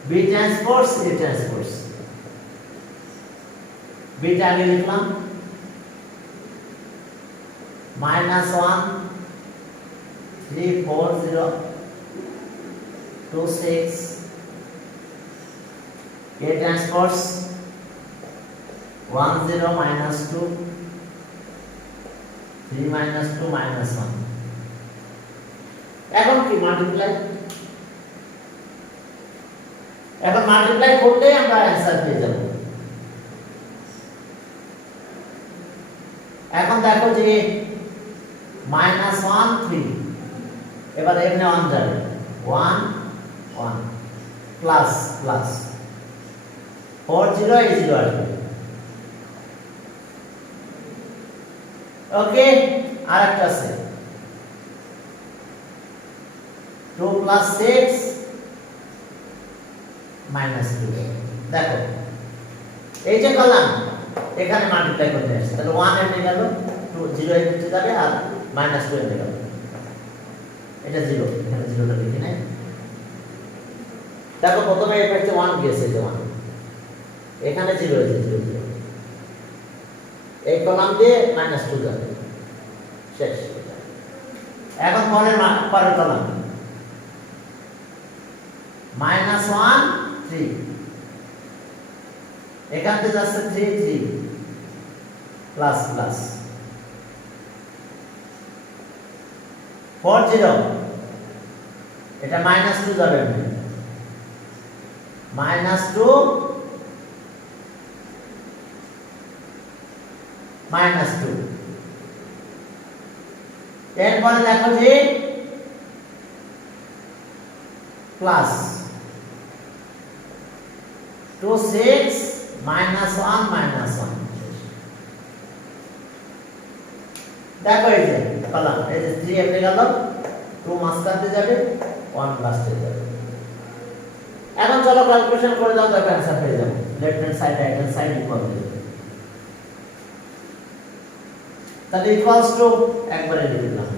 B transpose A transpose. B টা আগে লিখলাম -1 3 4 0 2 6 A ট্রান্সপোজ 1 0 -2 3 -2 -1। এখন কি মাল্টিপ্লাই, এখন মাল্টিপ্লাই করলে আমরা অ্যানসার পেয়ে যাব। এখন দেখো যে -1 3, এবার এমনি 1 যাবে 1 1 প্লাস প্লাস 4 0 এই 0 আসবে। ওকে, আরেকটা আছে 2 + 6 -2। দেখো এই যে কলাম এখানে মাল্টিপ্লাই করতে আসছে, তাহলে 1 এনে গেল 2 0 এর নিচে যাবে আর -2 এনে গেল, এটা 0, এখানে 0টা লিখে নেই। দেখো প্রথমে এই পাশে 1 গিয়েছে, যে 1 এখানে 0 হয়েছে 0 0, এই কলাম দিয়ে -2 যাবে, শেষ। এখন পরের কলাম -1 3, এখান থেকে যাচ্ছে 3 3 প্লাস প্লাস 4 0, এটা -2 যাবে, -2 -2। এরপরে দেখো যে প্লাস 2 6 -1 -1। দেখো এই যে কলাম, এই যে 3 এমনি গেল, 2 মাঝখানে যাবে, 1 লাস্টে যাবে। এখন চলো ক্যালকুলেশন করে দাও, তাহলে অ্যানসার পেয়ে যাবো। Left hand side right hand side equal হয়ে যাবে। তাহলে ইকুয়ালস টু একবারে লিখে দিলাম।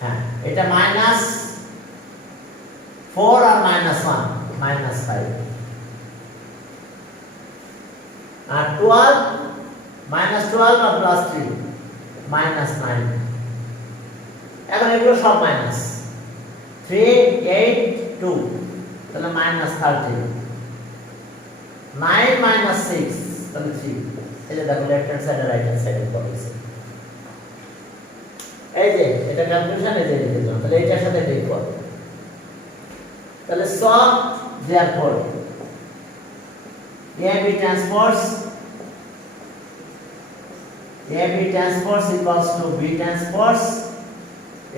হ্যাঁ, এটা -4 আর -1 -5, আর 12 -12 আর +3 -9। এখন এগুলো সব মাইনাস, 3 8 2, তাহলে -13, 9 -6, তাহলে 3। এই যে দেখো লেফট হ্যান্ড সাইড আর রাইট হ্যান্ড সাইডে করেছে, এই যে এটা ক্যালকুলেশন, এই যে লিখে দিলাম, তাহলে এটার সাথে এটা ইকুয়াল। তাহলে সব therefore AB transpose equals to B transpose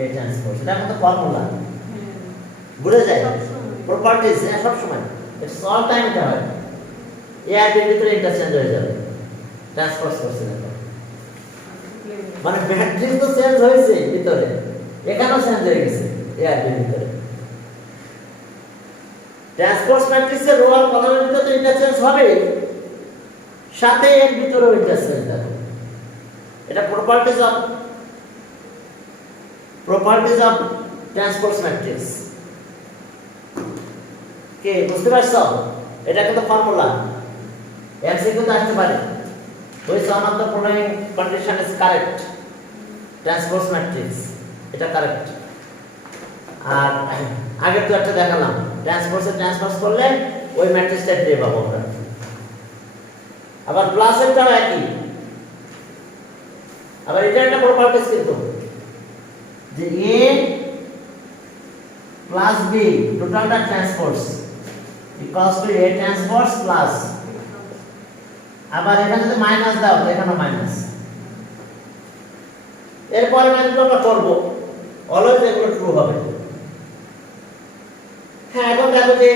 A transpose। এটা কত ফর্মুলা ভুলে যায়, প্রপার্টিজ সব সময় ইটস অল টাইম এটা হয় এ আর বির ভিতরে ইন্টারচেঞ্জ হয়ে যাবে ট্রান্সপোজ করছে দেখো মানে ম্যাট্রিক্স তো চেঞ্জ হয়েছে ভিতরে এখানেও চেঞ্জ হয়ে গেছে এ আর বির ভিতরে ট্রান্সপোজ ম্যাট্রিক্সের রো আর কলামের ভিতরে ইন্টারচেঞ্জ হবে সাথে এর ভিতরেও ইন্টারচেঞ্জ হবে এটা প্রপার্টিজ অফ ট্রান্সপোজ ম্যাট্রিক্স কে বুঝতে পারছো এটা কিন্তু ফর্মুলা এমসিকিউ তে আসতে পারে which one of the following condition is correct transpose matrix এটা কারেক্ট আর আগে তো একটা দেখালাম ট্রান্সপোজ করলে ওই ম্যাট্রিক্সটা দিয়ে পাবো আমরা আবার প্লাস এরটাও একই আবার এটা একটা প্রপার্টিজ কিন্তু যে a plus b টোটালটা transpose equals two a transpose plus আবার এখানে যদি মাইনাস দাও তো এখানে মাইনাস এরপরে ম্যাথগুলো আমরা করব অলওয়েজ এগুলো ট্রু হবে হ্যাঁ এখন দেখো যে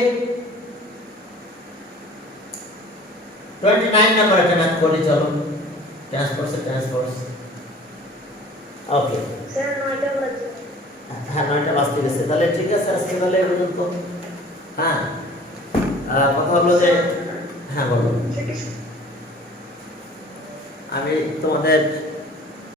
29 নাম্বার একটা ম্যাথ করি চলো ট্রান্সপোজ ওকে স্যার 9টা বাজে হ্যাঁ 9টা বাজতে গেছে তাহলে ঠিক আছে আজকে তাহলে এই পর্যন্ত হ্যাঁ কথা হলো যে হ্যাঁ বলো আমি তোমাদের